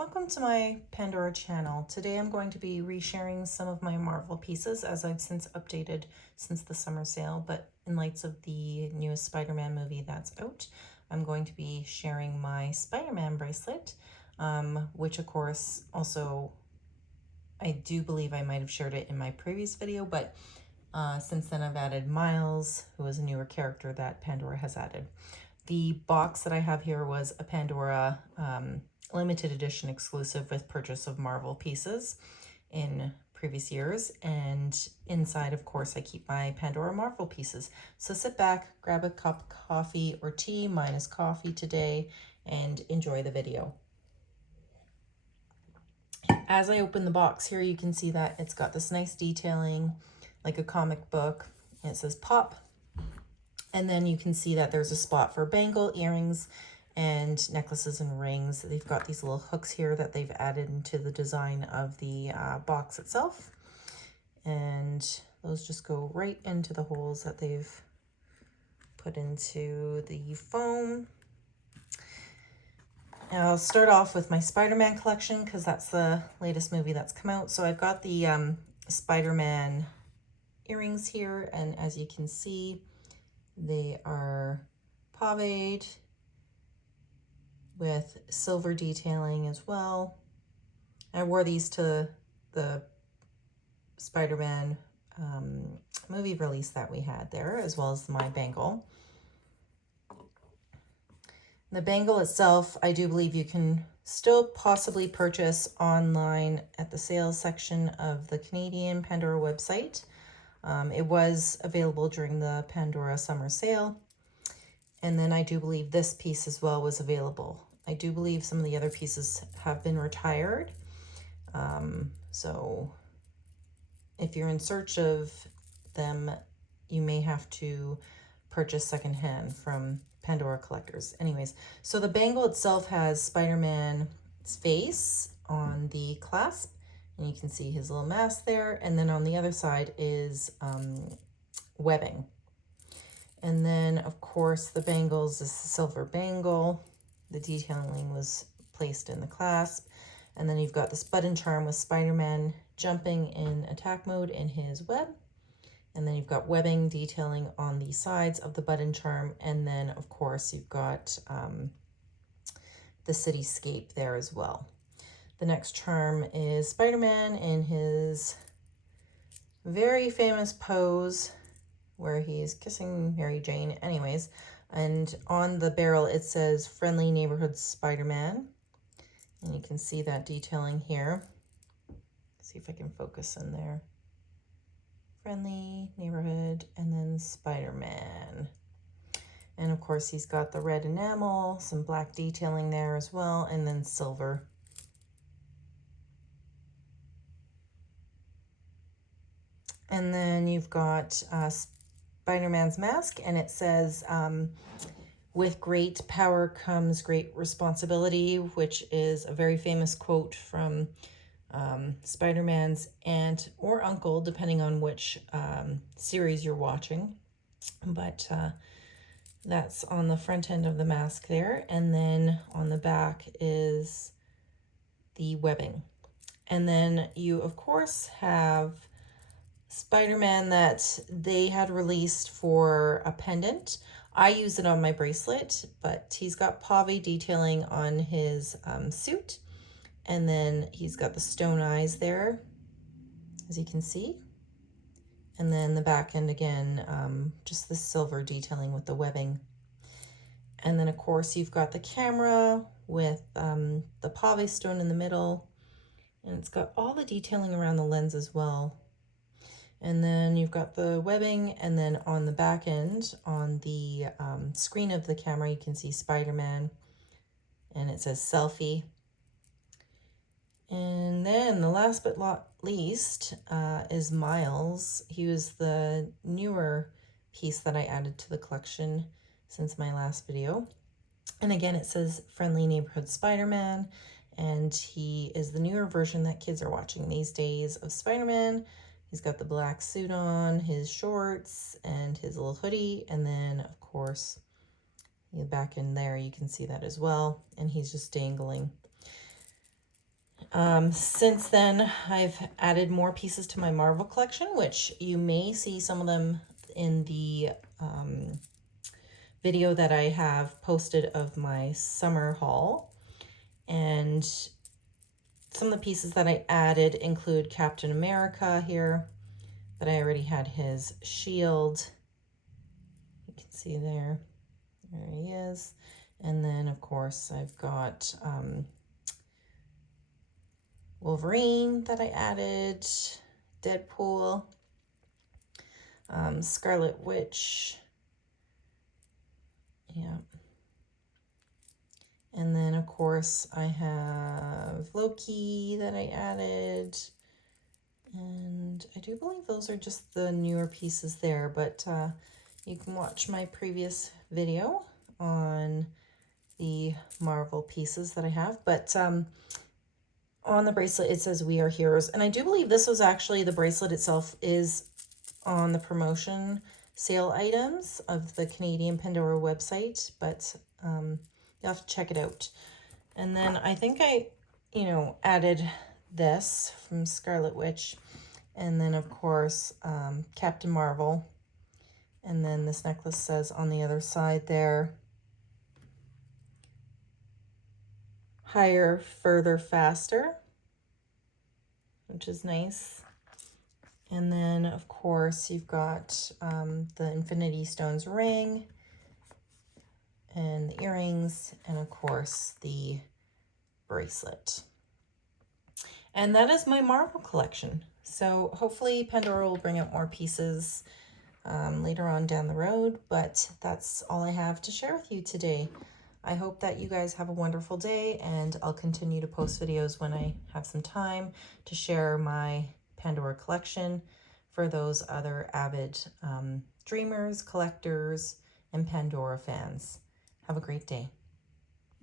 Welcome to my Pandora channel. Today I'm going to be resharing some of my Marvel pieces as I've since updated since the summer sale, but in lights of the newest Spider-Man movie that's out, I'm going to be sharing my Spider-Man bracelet, which of course also I do believe I might have shared it in my previous video, but since then I've added Miles, who is a newer character that Pandora has added. The box that I have here was a Pandora limited edition exclusive with purchase of Marvel pieces in previous years, and inside of course I keep my Pandora Marvel pieces. So sit back, grab a cup of coffee or tea, mine is coffee today, and enjoy the video. As I open the box here, you can see that it's got this nice detailing like a comic book. It says pop, and then you can see that there's a spot for bangle, earrings, and necklaces and rings. They've got these little hooks here that they've added into the design of the box itself, and those just go right into the holes that they've put into the foam. And I'll start off with my Spider-Man collection because that's the latest movie that's come out. So I've got the Spider-Man earrings here, and as you can see, they are paved with silver detailing as well. I wore these to the Spider-Man movie release that we had there, as well as my bangle. The bangle itself, I do believe you can still possibly purchase online at the sales section of the Canadian Pandora website. It was available during the Pandora summer sale. And then I do believe this piece as well was available. I do believe some of the other pieces have been retired. So if you're in search of them, you may have to purchase secondhand from Pandora collectors. Anyways, so the bangle itself has Spider-Man's face on the clasp, and you can see his little mask there. And then on the other side is webbing. And then, of course, the bangles is a silver bangle. The detailing was placed in the clasp. And then you've got this button charm with Spider-Man jumping in attack mode in his web. And then you've got webbing detailing on the sides of the button charm. And then, of course, you've got the cityscape there as well. The next charm is Spider-Man in his very famous pose where he's kissing Mary Jane. Anyways, and on the barrel it says Friendly Neighborhood Spider-Man, and you can see that detailing here. See if I can focus in there. Friendly Neighborhood, and then Spider-Man. And of course he's got the red enamel, some black detailing there as well, and then silver. And then you've got Spider-Man's mask, and it says, with great power comes great responsibility, which is a very famous quote from Spider-Man's aunt or uncle, depending on which series you're watching. But that's on the front end of the mask there. And then on the back is the webbing. And then you, of course, have Spider-Man that they had released for a pendant. I use it on my bracelet, but he's got pave detailing on his suit. And then he's got the stone eyes there, as you can see. And then the back end again, just the silver detailing with the webbing. And then of course you've got the camera with the pave stone in the middle. And it's got all the detailing around the lens as well. And then you've got the webbing, and then on the back end, on the screen of the camera, you can see Spider-Man, and it says selfie. And then the last but not least is Miles. He was the newer piece that I added to the collection since my last video. And again, it says Friendly Neighborhood Spider-Man, and he is the newer version that kids are watching these days of Spider-Man. He's got the black suit on, his shorts, and his little hoodie. And then, of course, back in there, you can see that as well. And he's just dangling. Since then, I've added more pieces to my Marvel collection, which you may see some of them in the video that I have posted of my summer haul. And some of the pieces that I added include Captain America here, that I already had his shield. You can see there. There he is. And then, of course, I've got Wolverine that I added, Deadpool, Scarlet Witch, yeah. And then, of course, I have Loki that I added, and I do believe those are just the newer pieces there, but you can watch my previous video on the Marvel pieces that I have. But on the bracelet, it says "We Are Heroes." And I do believe this was actually, the bracelet itself is on the promotion sale items of the Canadian Pandora website, but you'll have to check it out. And then I think I, added this from Scarlet Witch. And then, of course, Captain Marvel. And then this necklace says on the other side there, higher, further, faster, which is nice. And then, of course, you've got the Infinity Stones ring and the earrings, and of course the bracelet. And that is my Marvel collection. So hopefully Pandora will bring out more pieces later on down the road, but that's all I have to share with you today. I hope that you guys have a wonderful day, and I'll continue to post videos when I have some time to share my Pandora collection for those other avid dreamers, collectors, and Pandora fans. Have a great day.